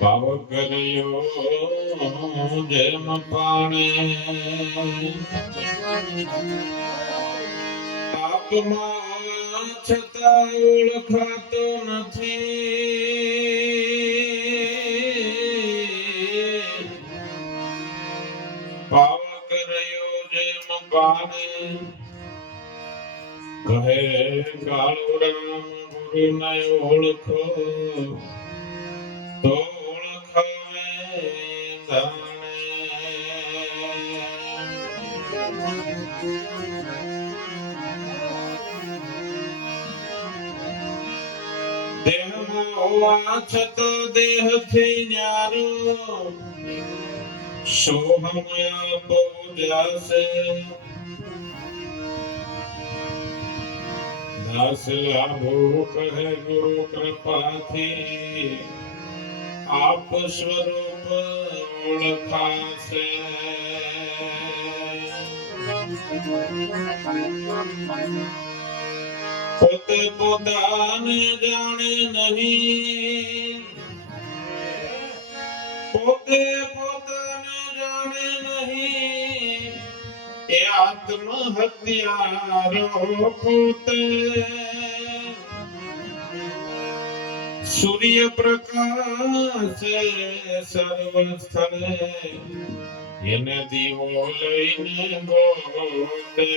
ભાવ કર્યો જેમ પાણે તાપમાં છતાં ઓળખાતો નથી ભાવ કર્યો જેમ પાણે કહે કાળુ ગુરુ ને ઓળખો તો ઓળખાવે દેહમાં હોવા છતાં દેહથી ન્યારો શોભમયા બહુ જાશે દાસ લાભો કહે ગુરુ કૃપાથી આપ સ્વરૂપ ઓળખાશે પોતે પોતાને જાણે નહીં પોતે એ આત્મહત્યારો પોતે સૂર્ય પ્રકાશ સર્વ સ્થળે એને દીવો લઈને ગોતે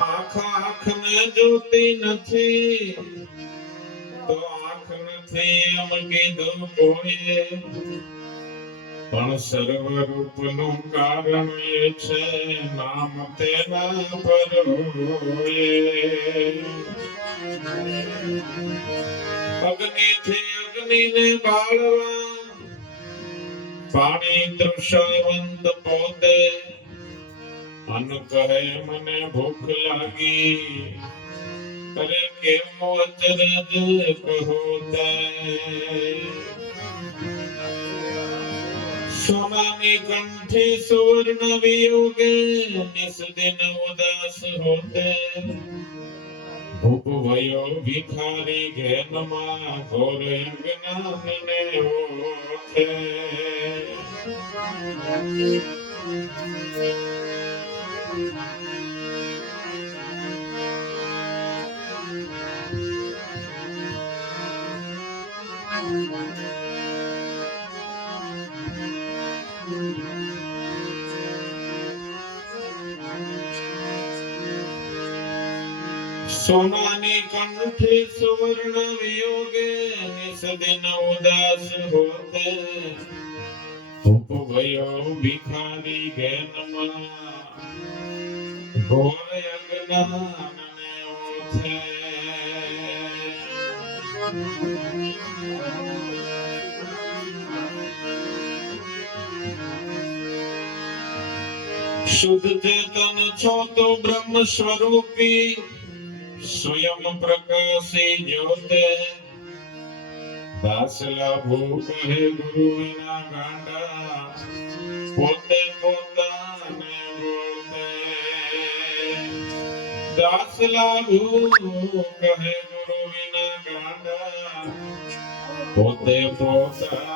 આખા આંખને જોતી નથી આંખ નથી એમ કીધું કોઈએ પણ સર્વરૂપનું કારણ એ છે નામ તેના પર હોય અગ્નિથી અગ્નિને બાળવા પાણી તૃષાવંત પોતે અન કહે મને ભૂખ લાગી અરે કેવો અચરજ કહો તે સોનાની કંઠી સુવર્ણ વિયોગે નિસ્દિન ઉદાસ હોતે ભૂપ ભયો ભિખારી ઘેનમાં ઘોર અજ્ઞાનને ઓળખે સોનાની કંઠે સુવર્ણ વિયોગે નિસદિન ઉદાસ હોતે ભૂપ ગયો ભિખારી ઘેનમાં ઘોર અજ્ઞાનને ઓછે. શુદ્ધ ચેતન છો તો બ્રહ્મ સ્વરૂપી સ્વયં પ્રકાશી જ્યોતે દાસલા ભૂખ હે ગુરુ વિના ગાંડા. પોતે પોતાને બોલતે દાસલા ભૂખ હે ગુરુ વિના ગાંડા. પોતે પોતાને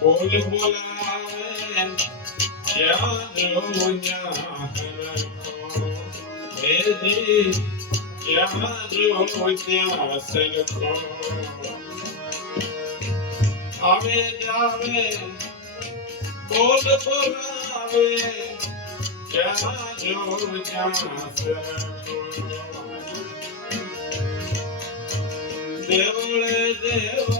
બોલ બોલાવે ક્યાં ક્યાં સરખો આવે જાવે બોલ બોલાવે ક્યાં ક્યાં સરખો દેવળે દેવ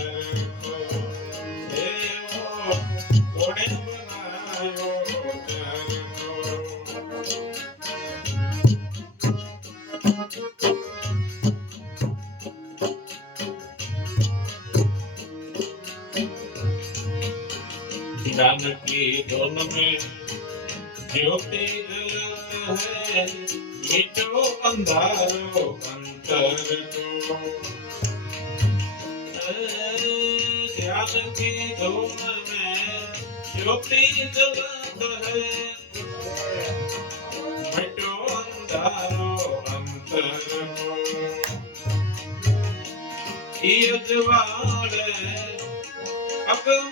की धुन में ज्योति है मिटो अंधारो अंतर को ध्यान की धुन में ज्योति है मिटो अंधारो अंतर को यजवाड़ अकम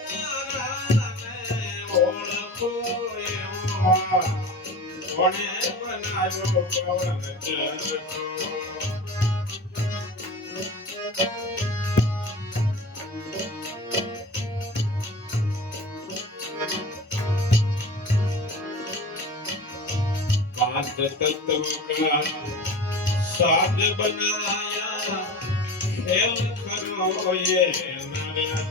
કોણે બનાવ્યો પવન ચરણો तत्व का साध बनाया खेल करो ये नया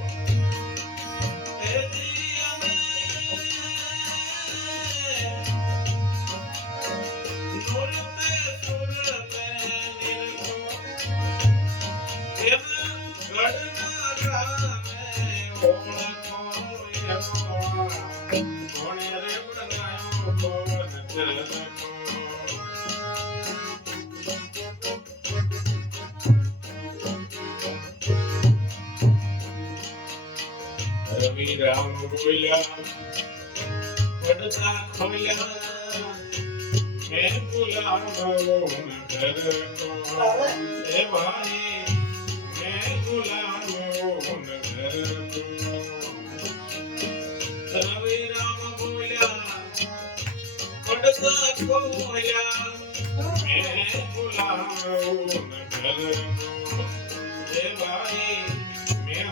રામ બોલ્યા પડતા ખોલ્યા મેં ગુલામ હે ભાઈ મેં ગુલામ રવિ રામ બોલ્યા પડતા ખોલ્યા મેં ગુલામ હે ભાઈ મેં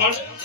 Ah.